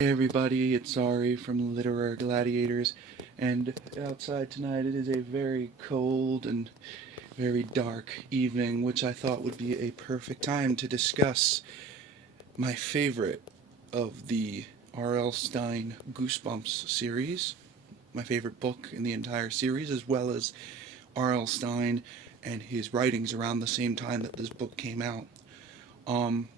Hey everybody, it's Ari from Literary Gladiators, and outside tonight it is a very cold and very dark evening, which I thought would be a perfect time to discuss my favorite of the R.L. Stine Goosebumps series, my favorite book in the entire series, as well as R.L. Stine and his writings around the same time that this book came out. Um,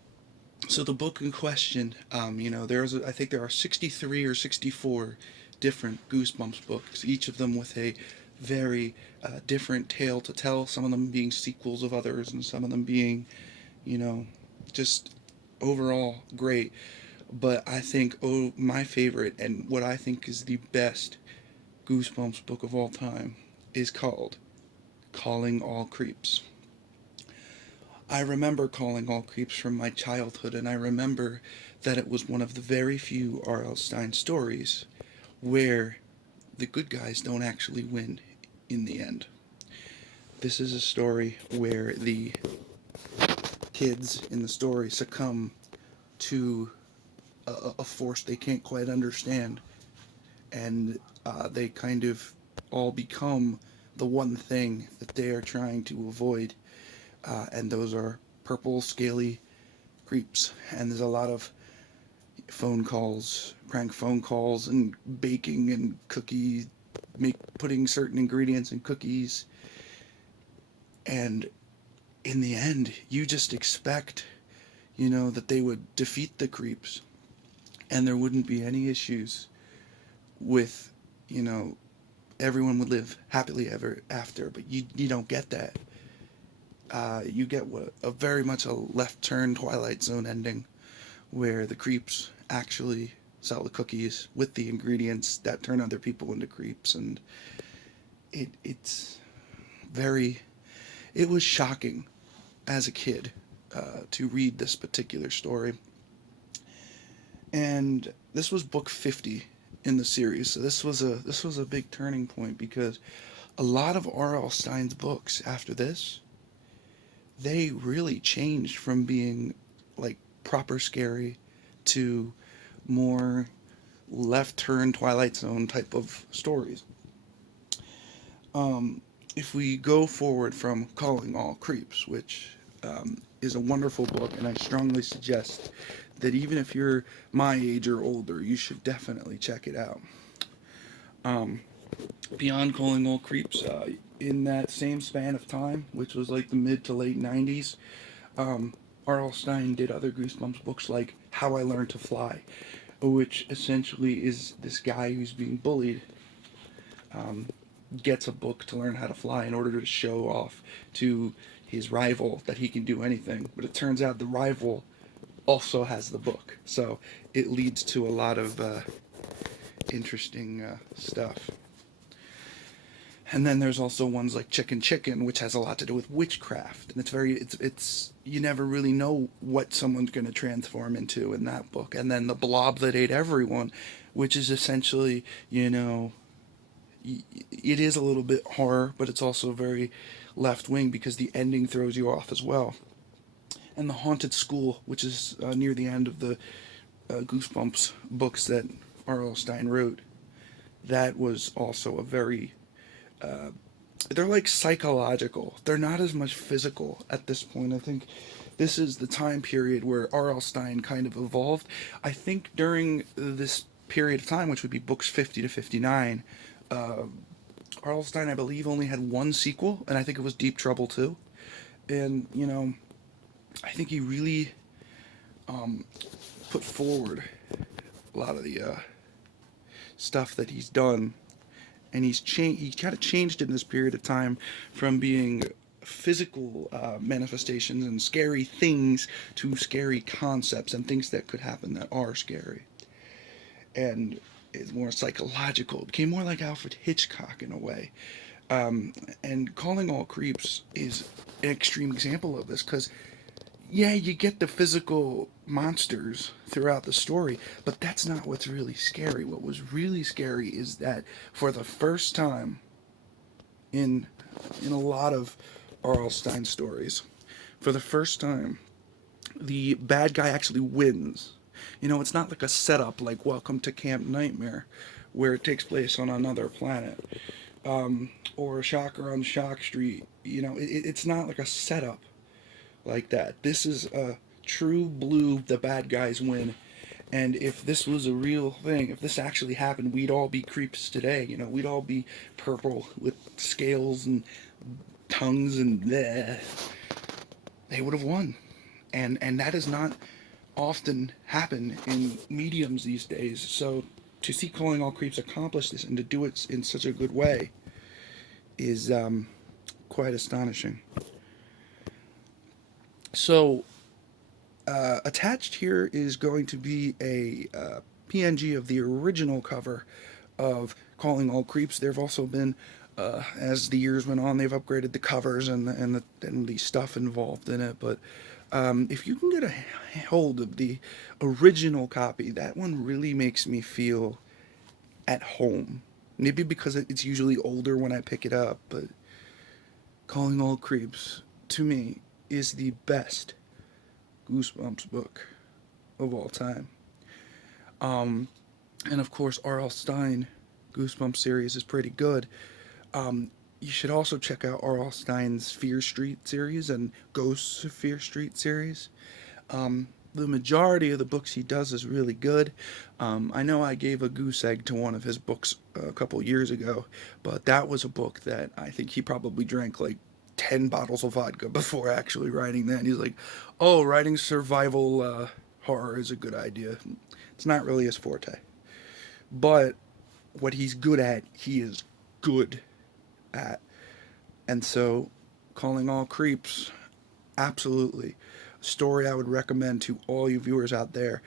so the book in question, I think there are 63 or 64 different Goosebumps books, each of them with a very different tale to tell. Some of them being sequels of others, and some of them being, you know, just overall great. But I think my favorite and what I think is the best Goosebumps book of all time is called Calling All Creeps. I remember Calling All Creeps from my childhood, and I remember that it was one of the very few R.L. Stine stories where the good guys don't actually win in the end. This is a story where the kids in the story succumb to a force they can't quite understand, and they kind of all become the one thing that they are trying to avoid, and those are purple, scaly creeps. And there's a lot of phone calls, prank phone calls, and baking and putting certain ingredients in cookies. And in the end, you just expect, that they would defeat the creeps, and there wouldn't be any issues with, you know, everyone would live happily ever after. But you don't get that. You get a very much a left turn Twilight Zone ending, where the creeps actually sell the cookies with the ingredients that turn other people into creeps, and it's very. It was shocking as a kid to read this particular story, and this was book 50 in the series. So this was a big turning point, because a lot of R.L. Stine's books after this, they really changed from being like proper scary to more left turn Twilight Zone type of stories. If we go forward from Calling All Creeps, which is a wonderful book, and I strongly suggest that even if you're my age or older, you should definitely check it out. Um, Beyond Calling All Creeps, in that same span of time, which was like the mid to late 90s, um, R.L. Stine did other Goosebumps books like How I Learned to Fly, which essentially is this guy who's being bullied, um, gets a book to learn how to fly in order to show off to his rival that he can do anything. But it turns out the rival also has the book, so it leads to a lot of interesting stuff. And then there's also ones like Chicken Chicken, which has a lot to do with witchcraft, and it's you never really know what someone's going to transform into in that book. And then The Blob That Ate Everyone, which is essentially, it is a little bit horror, but it's also very left wing because the ending throws you off as well. And The Haunted School, which is near the end of the Goosebumps books that R.L. Stine wrote, that was also a very they're like psychological. They're not as much physical at this point. I think this is the time period where R.L. Stine kind of evolved. I think during this period of time, which would be books 50 to 59, uh, R.L. Stine, I believe, only had one sequel, and I think it was Deep Trouble too. And I think he really um, put forward a lot of the stuff that he's done, and he's changed. He kind of changed in this period of time from being physical manifestations and scary things to scary concepts and things that could happen that are scary, and it's more psychological. It became more like Alfred Hitchcock in a way. And Calling All Creeps is an extreme example of this, because yeah, you get the physical monsters throughout the story, but that's not what's really scary. What was really scary is that for the first time in a lot of R.L. Stine stories, for the first time, the bad guy actually wins. You know, it's not like a setup like Welcome to Camp Nightmare, where it takes place on another planet, or Shocker on Shock Street. You know, it's not like a setup like that. This is a true blue, the bad guys win. And if this was a real thing, if this actually happened, we'd all be creeps today. You know, we'd all be purple with scales and tongues and bleh. They would have won. And that does not often happen in mediums these days. So to see Calling All Creeps accomplish this and to do it in such a good way is quite astonishing. So attached here is going to be a PNG of the original cover of Calling All Creeps. There have also been, as the years went on, they've upgraded the covers and the stuff involved in it. But if you can get a hold of the original copy, that one really makes me feel at home. Maybe because it's usually older when I pick it up, but Calling All Creeps, to me, is the best Goosebumps book of all time. And of course, R.L. Stine Goosebumps series is pretty good. You should also check out R.L. Stine's Fear Street series and Ghosts of Fear Street series. The majority of the books he does is really good. I know I gave a goose egg to one of his books a couple years ago, but that was a book that I think he probably drank like 10 bottles of vodka before actually writing that. And he's like, oh, writing survival horror is a good idea. It's not really his forte. But what he's good at, he is good at. And so, Calling All Creeps, absolutely. A story I would recommend to all you viewers out there.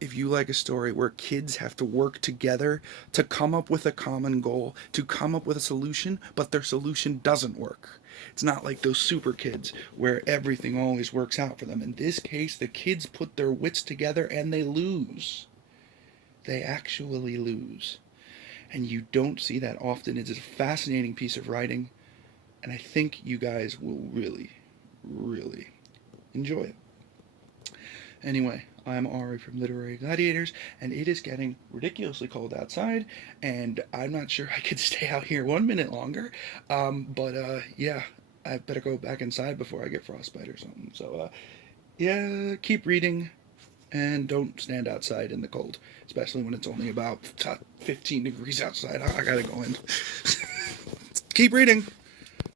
If you like a story where kids have to work together to come up with a common goal, to come up with a solution, but their solution doesn't work. It's not like those super kids where everything always works out for them. In this case, the kids put their wits together and they lose. They actually lose. And you don't see that often. It's a fascinating piece of writing, and I think you guys will really, really enjoy it. Anyway, I'm Ari from Literary Gladiators, and it is getting ridiculously cold outside, and I'm not sure I could stay out here 1 minute longer. But yeah, I better go back inside before I get frostbite or something. So, yeah, keep reading, and don't stand outside in the cold, especially when it's only about 15 degrees outside. I gotta go in. Keep reading.